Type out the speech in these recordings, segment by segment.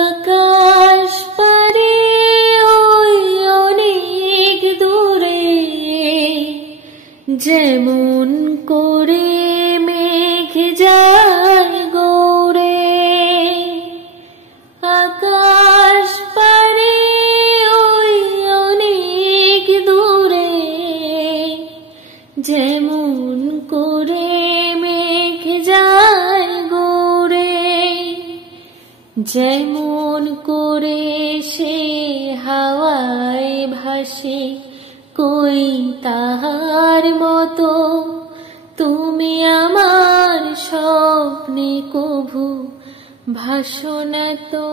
আকাশ পারে ওই অনেক দূরে, যেমন করে মেঘ যায় গৌরে। আকাশ পারে ওই অনেক দূরে, যেমন করে মেঘ যায় গৌরে। যেমন করে সে হাওয়ায় ভাসে, কই তাহার মতো তুমি আমার স্বপ্নে কভু ভাসো না তো।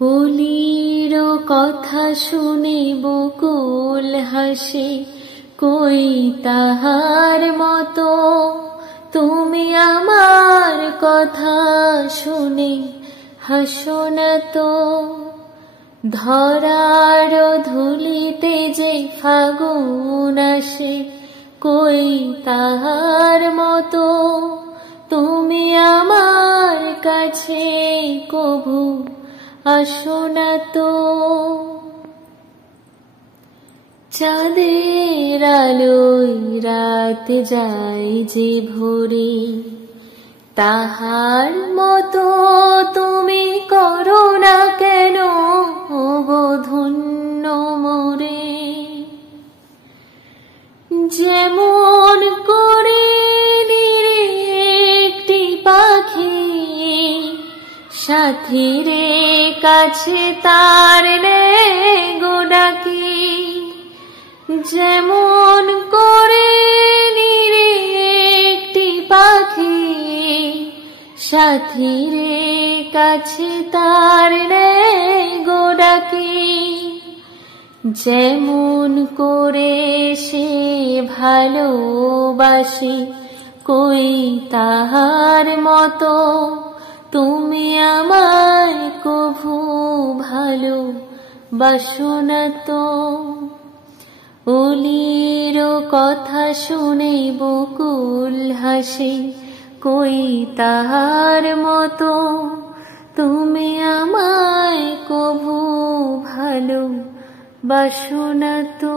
অলির কথা শুনে বকুল হাসে, কই তাহার মতো তুমি আমার কথা শুনে হাসো না তো। ধরার ধুলিতে যে ফাগুন আসে, কই তাহার মতো তুমি আমার কাছে কভু আসো না তো। চাঁদের আলোয় রাত যায় যে ভোরে, তাহার মতো তুমি করো না কেন ধন্য মোরে। যেমন করে নিরে একটি পাখি সাথীরে কাছে তার রে গো ডাকি। যেমন করে নিরে একটি পাখি সাথীরে কাছে তার রে গো ডাকি। যেমন করে সে ভালোবাসে, কই তাহার মতো তুমি আমায় কভু ভালোবাসো না তো। অলির কথা শুনে বকুল হাসে, কই তাহার মতো তুমি আমায় কভু ভালোবাসো না তো।